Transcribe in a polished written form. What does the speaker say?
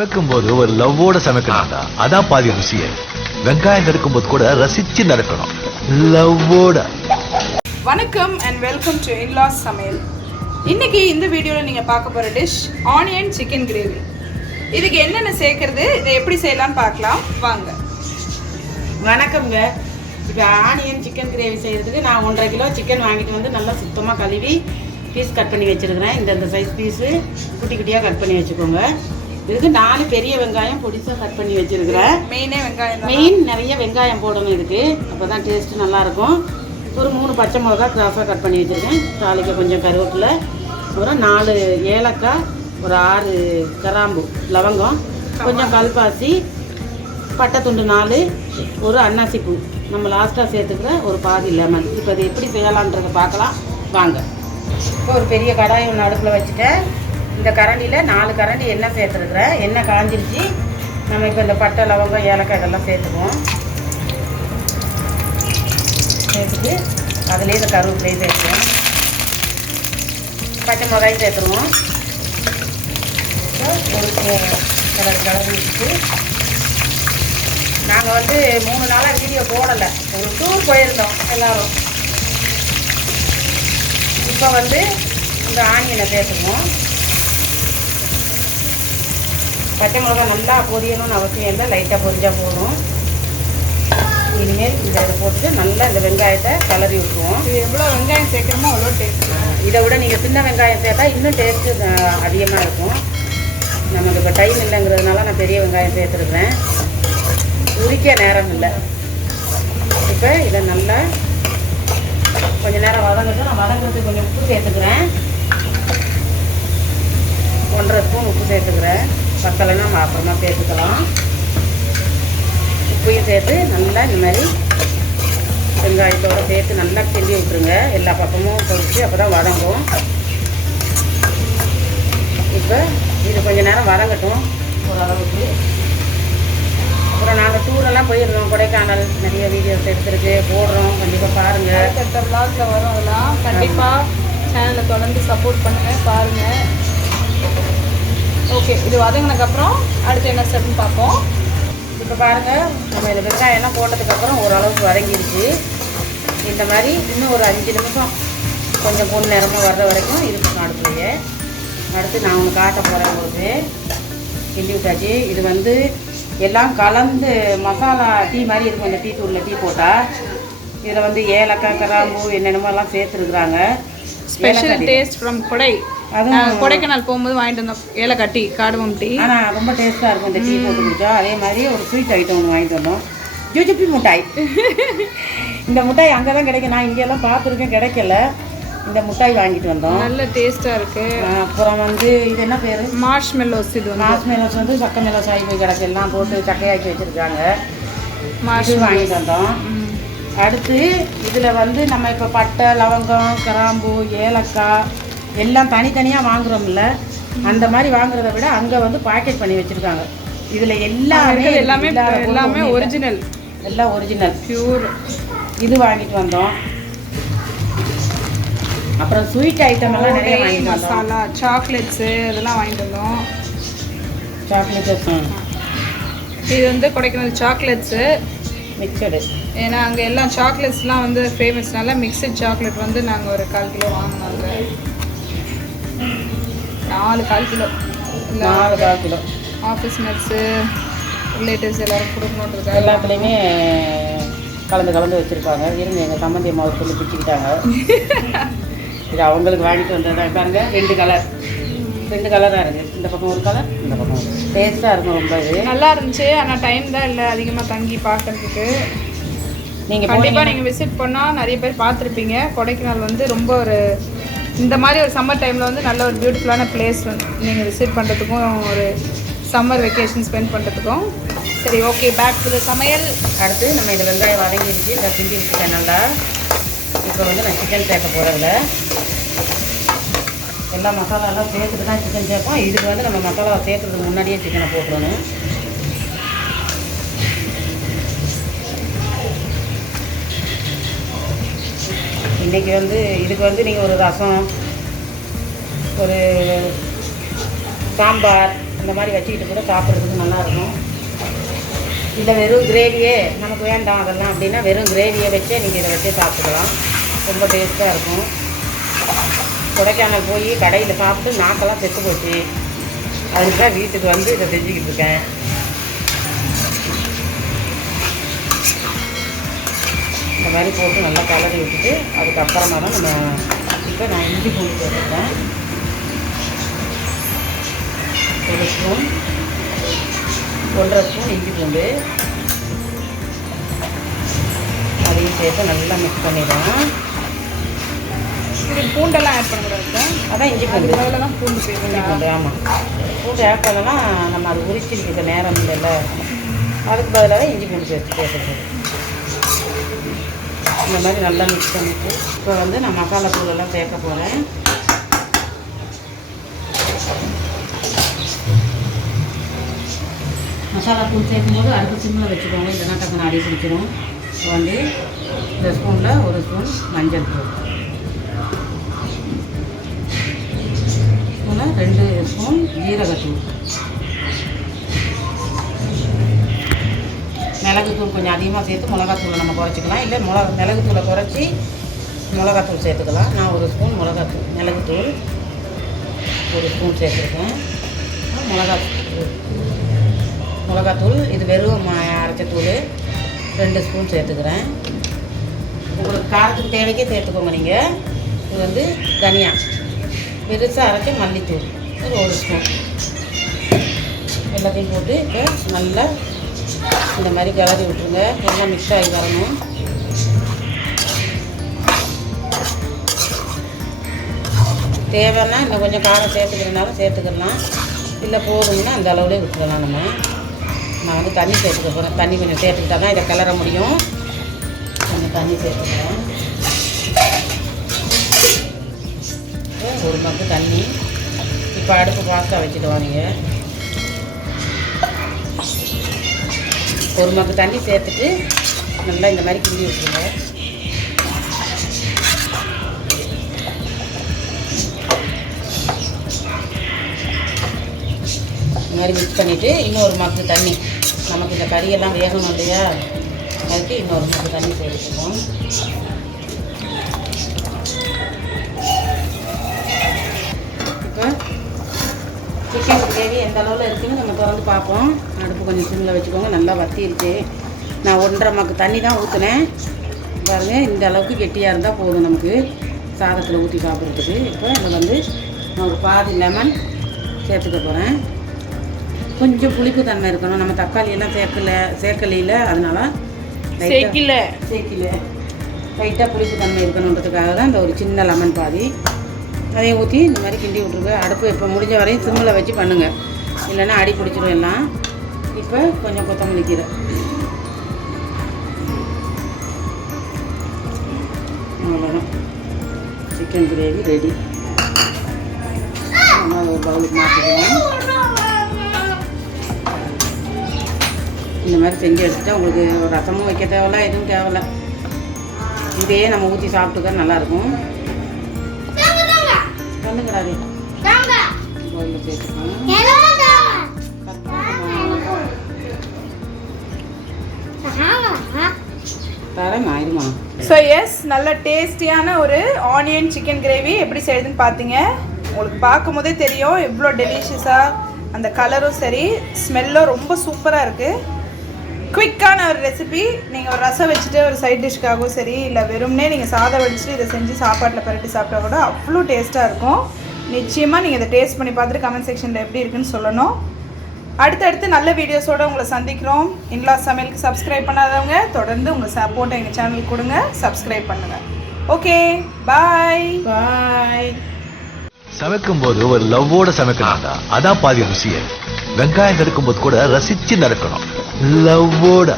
சமைக்கும் போது ஒரு லவ்வோட சமைக்கணும்டா. அதான் பாதி ருசியே. வெங்காயம் நறுக்கும் போது கூட ரசிச்சு நறுக்கணும், லவ்வோட. வணக்கம் அண்ட் வெல்கம் டு இன்லாஸ் சமையல். இன்னைக்கு இந்த வீடியோவில் நீங்கள் பார்க்க போகிற டிஷ் ஆனியன் சிக்கன் கிரேவி. இதுக்கு என்னென்ன சேர்க்கறது, இதை எப்படி செய்யலான்னு பார்க்கலாம் வாங்க. வணக்கம்ங்க. இப்போ ஆனியன் சிக்கன் கிரேவி செய்கிறதுக்கு நான் 1.5 கிலோ சிக்கன் வாங்கிட்டு வந்து நல்லா சுத்தமாக கழுவி பீஸ் கட் பண்ணி வச்சுருக்கிறேன். இந்த சைஸ் பீஸு குட்டி குட்டியாக கட் பண்ணி வச்சுக்கோங்க. இதுக்கு 4 பெரிய வெங்காயம் பொடிசாக கட் பண்ணி வச்சுருக்கிறேன். மெயின் நிறைய வெங்காயம் போடணும் இதுக்கு, அப்போ தான் டேஸ்ட்டு நல்லாயிருக்கும். ஒரு 3 பச்சை மிளகா கிராஸாக கட் பண்ணி வச்சுருக்கேன். தாளிக்க கொஞ்சம் கருவேப்பிலை, ஒரு 4 ஏலக்காய், ஒரு 6 கிராம்பு லவங்கம், கொஞ்சம் கல்பாசி, பட்டை துண்டு 4, ஒரு அன்னாசி பூ, நம்ம லாஸ்ட்டாக சேர்த்துக்கிற ஒரு பாதி லெமன். இப்போ இது எப்படி செய்யலான்றதை பார்க்கலாம் வாங்க. இப்போ ஒரு பெரிய கடாய் ஒன்று அடுப்பில் வச்சுட்டேன். இந்த கரண்டியில் 4 கரண்டி எண்ணெய் சேர்த்துருக்குறேன். எண்ணெய் காஞ்சிருச்சு. நம்ம இப்போ இந்த பட்டை லவங்கம் ஏலக்காய் இதெல்லாம் சேர்த்துக்குவோம். சேர்த்துட்டு அதுலேயே இந்த கருவேப்பிலையும் சேர்த்துவோம். பச்சை மிளகாயும் சேர்த்துருவோம். ஒரு கலர் வச்சுட்டு நாங்கள் வந்து 3 நாளாக வீடியோ போடலை, ஒரு டூர் போயிருந்தோம் எல்லோரும். இப்போ வந்து இந்த ஆனியனை சேர்த்துக்குவோம். பச்சை மிளகா நல்லா பொரியணும்னு அவசியம் இல்லை, லைட்டாக பொரிஞ்சால் போதும். இனிமேல் இந்த இதை போட்டுட்டு நல்லா இந்த வெங்காயத்தை கலரி விட்டுருவோம். இது எவ்வளோ வெங்காயம் சேர்க்கணுமோ அவ்வளோ டேஸ்ட். இதை விட நீங்கள் சின்ன வெங்காயம் சேர்த்தா இன்னும் டேஸ்ட்டு அதிகமாக இருக்கும். நமக்கு இப்போ டைம் இல்லைங்கிறதுனால நான் பெரிய வெங்காயம் சேர்த்துருக்குறேன். உரிக்க நேரம் இல்லை. இப்போ இதை நல்லா கொஞ்சம் நேரம் வதங்கிட்டு நான் வதங்கிறதுக்கு கொஞ்சம் உப்பு சேர்த்துக்கிறேன். 1.5 ஸ்பூன் உப்பு சேர்த்துக்கிறேன். பத்தலைன்னா நம்ம அப்புறமா சேர்த்துக்கலாம். உப்பையும் சேர்த்து நல்லா இந்த மாதிரி வெங்காயத்தோடு சேர்த்து நல்லா கிண்டி விட்டுருங்க. எல்லா பக்கமும் பொரிச்சு அப்போ தான் வதங்கும். இப்போ இது கொஞ்சம் நேரம் வதங்கட்டும் ஓரளவுக்கு. அப்புறம் நாங்கள் டூரெல்லாம் போயிருந்தோம், கொடைக்கானல். நிறைய வீடியோஸ் எடுத்துருக்கு, போடுறோம், கண்டிப்பாக பாருங்கள். அடுத்த விளாகில் வரும், அதெல்லாம் கண்டிப்பாக சேனலை தொடர்ந்து சப்போர்ட் பண்ணுங்கள், பாருங்கள். ஓகே, இது வதங்கினதுக்கப்புறம் அடுத்து என்ன ஸ்டெப்னு பார்ப்போம். இப்போ பாருங்கள், நம்ம இந்த வெங்காயம்லாம் போட்டதுக்கப்புறம் ஓரளவுக்கு வதங்கிடுச்சு. இந்த மாதிரி இன்னும் ஒரு 5 நிமிஷம் கொஞ்சம் பொண்ணு நேரமாக வர்ற வரைக்கும் இருக்கணும் அடுப்புலையே. அடுத்து நான் ஒன்று காட்ட போகிறேன் உங்களுக்கு. கிண்டி விட்டாச்சு. இது வந்து எல்லாம் கலந்து மசாலா டீ மாதிரி இருக்கும். இந்த டீ தூளில் டீ போட்டால் இதில் வந்து ஏலக்காய் கிராம்பு என்னென்னமோ எல்லாம் சேர்த்துருக்குறாங்க. ஸ்பெஷல் டேஸ்ட் ஃப்ரம் கொடை. அதுவும் கொடைக்கானல் போகும்போது வாங்கிட்டு வந்தோம் ஏலக்காய் டீ, காடமம் டீ. ஆனால் ரொம்ப டேஸ்ட்டாக இருக்கும் இந்த டீ போட்டு குடிச்சா. அதே மாதிரி ஒரு ஸ்வீட் ஐட்டம் ஒன்று வாங்கிட்டு வந்தோம், ஜுஜுப்பி மிட்டாய். இந்த மிட்டாய் அங்கே தான் கிடைக்கும், நான் இங்கெல்லாம் பார்த்துருக்கேன், கிடைக்கல. இந்த மிட்டாய் வாங்கிட்டு வந்தோம், நல்ல டேஸ்ட்டாக இருக்குது. அப்புறம் வந்து இது என்ன பேர், மார்ஷ்மெல்லோஸ். இது மார்ஷ்மெல்லோஸ் வந்து சக்கை மேலே சாய் போய் கிடக்கு, எல்லாம் போட்டு சக்கையாக்கி வச்சுருக்காங்க. இது வாங்கிட்டு வந்தோம். அடுத்து இதில் வந்து நம்ம இப்போ பட்டை லவங்கம் கிராம்பு ஏலக்காய் எல்லாம் தனித்தனியாக வாங்குகிறோம்ல, அந்த மாதிரி வாங்குறத விட அங்கே வந்து பாக்கெட் பண்ணி வச்சுருக்காங்க. இதில் எல்லாமே ஒரிஜினல், எல்லாம் ஒரிஜினல் பியூர். இது வாங்கிட்டு வந்தோம். அப்புறம் ஸ்வீட் ஐட்டம் எல்லாம் நிறைய வாங்கிட்டு வந்தோம். மசாலா சாக்லேட்ஸு இதெல்லாம் வாங்கிட்டு வந்தோம். சாக்லேட்ஸ் இது வந்து கொடைக்கானல் சாக்லேட்ஸு மிக்சடு. ஏன்னா அங்கே எல்லாம் சாக்லேட்ஸ்லாம் வந்து ஃபேமஸ்னால மிக்சட் சாக்லேட் வந்து நாங்கள் ஒரு 1/4 கிலோ வாங்கினாங்க. 4 கிலோ ஆஃபீஸ் நட்ஸு ரிலேட்டிவ்ஸ் எல்லோரும் கொடுக்கணுன்றது எல்லாத்துலேயுமே கலந்து வச்சுருப்பாங்க. இருங்க, எங்கள் சம்மந்தி அம்மாவை சொல்லி பிடிச்சிக்கிட்டாங்க. இது அவங்களுக்கு வாங்கிட்டு வந்தது பாருங்க. 2 கலராக இருக்குது. இந்த பக்கம் ஒரு கலர், இந்த பக்கம் டேஸ்ட்டாக இருக்கும். ரொம்ப இது நல்லா இருந்துச்சு. ஆனால் டைம் தான் இல்லை அதிகமாக தங்கி பார்க்குறதுக்கு. நீங்கள் கண்டிப்பாக நீங்கள் விசிட் பண்ணால் நிறைய பேர் பார்த்துருப்பீங்க. கொடைக்கானல் வந்து ரொம்ப ஒரு இந்த மாதிரி ஒரு சம்மர் டைமில் வந்து நல்ல ஒரு பியூட்டிஃபுல்லான பிளேஸ் வந்து நீங்கள் விசிட் பண்ணுறதுக்கும் ஒரு சம்மர் வெக்கேஷன் ஸ்பெண்ட் பண்ணுறதுக்கும். சரி, ஓகே, பேக் டு த சமையல். அடுத்து நம்ம இந்த வெங்காயம் வதங்கிடுச்சு, இதை கிண்டி வச்சுட்டேன் நல்லா. இப்போ வந்து நான் சிக்கன் சேர்க்க போகிறதில்ல, எல்லா மசாலாலாம் சேர்த்துட்டு தான் சிக்கன் சேர்ப்போம். இதுக்கு வந்து நம்ம மசாலாவை சேர்க்குறதுக்கு முன்னாடியே சிக்கனை போட்டுடணும். இன்றைக்கி வந்து இதுக்கு வந்து நீங்கள் ஒரு ரசம், ஒரு சாம்பார், இந்த மாதிரி வச்சுக்கிட்டு கூட சாப்பிட்றதுக்கு நல்லாயிருக்கும். இல்லை வெறும் கிரேவியே நமக்கு வேண்டாம் அதெல்லாம் அப்படின்னா வெறும் கிரேவியை வச்சே நீங்கள் இதை வச்சே சாப்பிட்டுக்கலாம். ரொம்ப டேஸ்ட்டாக இருக்கும். கொடைக்கானல் போய் கடையில் சாப்பிட்டு நாக்கெல்லாம் செத்து போச்சு. அதுக்கு தான் வீட்டுக்கு வந்து இதை செஞ்சுக்கிட்டு இருக்கேன். இந்த மாதிரி போட்டு நல்லா கலரி விட்டுட்டு அதுக்கப்புறமா தான் நம்ம இப்போ நான் இஞ்சி பூண்டு போட்டுருக்கேன். 1 ஸ்பூன் 1.5 ஸ்பூன் இஞ்சி பூண்டு அதையும் சேர்த்து நல்லா மிக்ஸ் பண்ணிடுவேன். இது பூண்டெல்லாம் ஆட் பண்ணக்கூடாது. அதான் இஞ்சி பூண்டு தான் பூண்டு இஞ்சி போயிருக்கேன். பூண்டு ஆமாம். பூண்டு ஆட் பண்ணலாம் நம்ம அது உரிச்சிருக்கிற நேரம் இல்லைல்ல, அதுக்கு பதிலாக இஞ்சி பூண்டு சேர்த்துக்கிறது. இந்த மாதிரி நல்லா மிக்ஸ் பண்ணிட்டு இப்போ வந்து நான் மசாலா தூளெல்லாம் சேர்க்க போகிறேன். மசாலா தூள் சேர்க்கும்போது அடுப்பு சிம்மில் வச்சுக்கோங்க, இல்லைன்னா டக்குன்னு அடி பிடிச்சிடும். இப்போ வந்து இந்த ஸ்பூனில் 1 ஸ்பூன் மஞ்சள் தூள், 2 ஸ்பூன் ஜீரகத்தூள், மிளகுத்தூள் கொஞ்சம் அதிகமாக சேர்த்து மிளகாத்தூளை நம்ம குறைச்சிக்கலாம். இல்லை மிளகுத்தூளை குறைச்சி மிளகாத்தூள் சேர்த்துக்கலாம். நான் 1 ஸ்பூன் மிளகுத்தூள் 1 ஸ்பூன் சேர்த்துருக்கேன். மிளகாத்தூள் இது வெறும் அரைச்ச தூள் 2 ஸ்பூன் சேர்த்துக்கிறேன். உங்களுக்கு காரத்துக்கு தேவைக்கே சேர்த்துக்கோங்க. நீங்கள் இது வந்து தனியா பெருசாக அரைச்சி மல்லித்தூள் 1 ஸ்பூன் எல்லாத்தையும் போட்டு இப்போ நல்லா இந்த மாதிரி கிளறி விட்டுருங்க. எல்லாம் மிக்ஸ் ஆகி வரணும். தேவைன்னா இன்னும் கொஞ்சம் காரம் சேர்த்துக்கிறதுனாலும் சேர்த்துக்கலாம், இல்லை போதும்னா அந்த அளவுலேயே விட்டுக்கலாம். நான் வந்து தண்ணி சேர்த்துக்க போகிறேன். தண்ணி கொஞ்சம் சேர்த்துக்கிட்டா தான் இதை கிளற முடியும். கொஞ்சம் தண்ணி சேர்த்துக்கிறேன். 1 மக்கு தண்ணி. இப்போ அடுப்பு ஃபாஸ்ட்டாக வச்சுட்டு வாங்க. 1 மக்கு தண்ணி சேர்த்துட்டு நல்லா இந்த மாதிரி கிண்டி விட்டுருங்க. இந்த மாதிரி மிக்ஸ் பண்ணிவிட்டு இன்னொரு மக்கு தண்ணி, நமக்கு இந்த கறியெல்லாம் வேகணும் இல்லையா, அதுக்கு இன்னொரு மக்கு தண்ணி சேர்த்துக்குவோம். இப்போ சிக்கன் கிரேவி எந்த அளவில் இருக்குதுன்னு நம்ம திறந்து பார்ப்போம். அடுப்பு கொஞ்சம் சிம்மில் வச்சுக்கோங்க. நல்லா வத்திருச்சு. நான் 1.5 மக்கு தண்ணி தான் ஊற்றினேன். பாருங்கள், இந்த அளவுக்கு கெட்டியாக இருந்தால் போதும் நமக்கு சாதத்தில் ஊற்றி சாப்பிட்றதுக்கு. இப்போ இதில் வந்து நான் ஒரு பாதி லெமன் சேர்த்துக்க போகிறேன். கொஞ்சம் புளிப்பு தன்மை இருக்கணும். நம்ம தக்காளியெல்லாம் சேர்க்கலையில், அதனால சேர்க்கல லைட்டாக புளிப்பு தன்மை இருக்கணுன்றதுக்காக தான் இந்த ஒரு சின்ன லெமன் பாதி அதையும் ஊற்றி இந்த மாதிரி கிண்டி விட்ருங்க. அடுப்பு இப்போ முடிஞ்ச வரையும் சிம்மில் வச்சு பண்ணுங்கள், இல்லைன்னா அடி பிடிச்சிடும் எல்லாம். இப்போ கொஞ்சம் கொத்தமல்லி கீரை, அவ்வளோதான். Chicken gravy ready. நம்ம ஒரு பவுலுக்கு மாற்றிக்குவோம். இந்த மாதிரி செஞ்சு எடுத்துட்டா உங்களுக்கு ரசமும் வைக்க தேவையில்ல, எதுவும் தேவையில்ல. இதையே நம்ம ஊற்றி சாப்பிட்டுக்க நல்லாயிருக்கும். கண்ணுக்கடாது பவுலில் சேர்த்துக்கலாம். தரேன் ஆயிடுமா. ஸோ எஸ், நல்ல டேஸ்டியான ஒரு ஆனியன் சிக்கன் கிரேவி எப்படி செய்யுதுன்னு பார்த்தீங்க. உங்களுக்கு பார்க்கும் போதே தெரியும் எவ்வளோ டெலிஷியஸாக, அந்த கலரும் சரி ஸ்மெல்லும் ரொம்ப சூப்பராக இருக்குது. குவிக்கான ஒரு ரெசிபி. நீங்கள் ஒரு ரசம் வச்சுட்டு ஒரு சைட் டிஷ்க்காகவும் சரி, இல்லை வெறும்னே நீங்கள் சாதம் வச்சுட்டு இதை செஞ்சு சாப்பாட்டில் பரட்டி சாப்பிட்டா கூட அவ்வளோ டேஸ்ட்டாக இருக்கும். நிச்சயமாக நீங்கள் இதை டேஸ்ட் பண்ணி பார்த்துட்டு கமெண்ட் செக்ஷனில் எப்படி இருக்குன்னு சொல்லணும். அடுத்தடுத்து நல்ல வீடியோஸோடு உங்களை சந்திக்கிறோம். இன்லாஸ் சமையலுக்கு சப்ஸ்கிரைப் பண்ணாதவங்க தொடர்ந்து உங்கள் சப்போர்ட்டை எங்கள் சேனலுக்கு கொடுங்க, சப்ஸ்கிரைப் பண்ணுங்கள். ஓகே, பாய் பாய். சமைக்கும் போது ஒரு லவ்வோட சமைக்கணும்டா, அதான் பாதி ருசியே. வெங்காயம் நறுக்கும் போது கூட ரசிச்சு நறுக்கணும், லவ்வோட.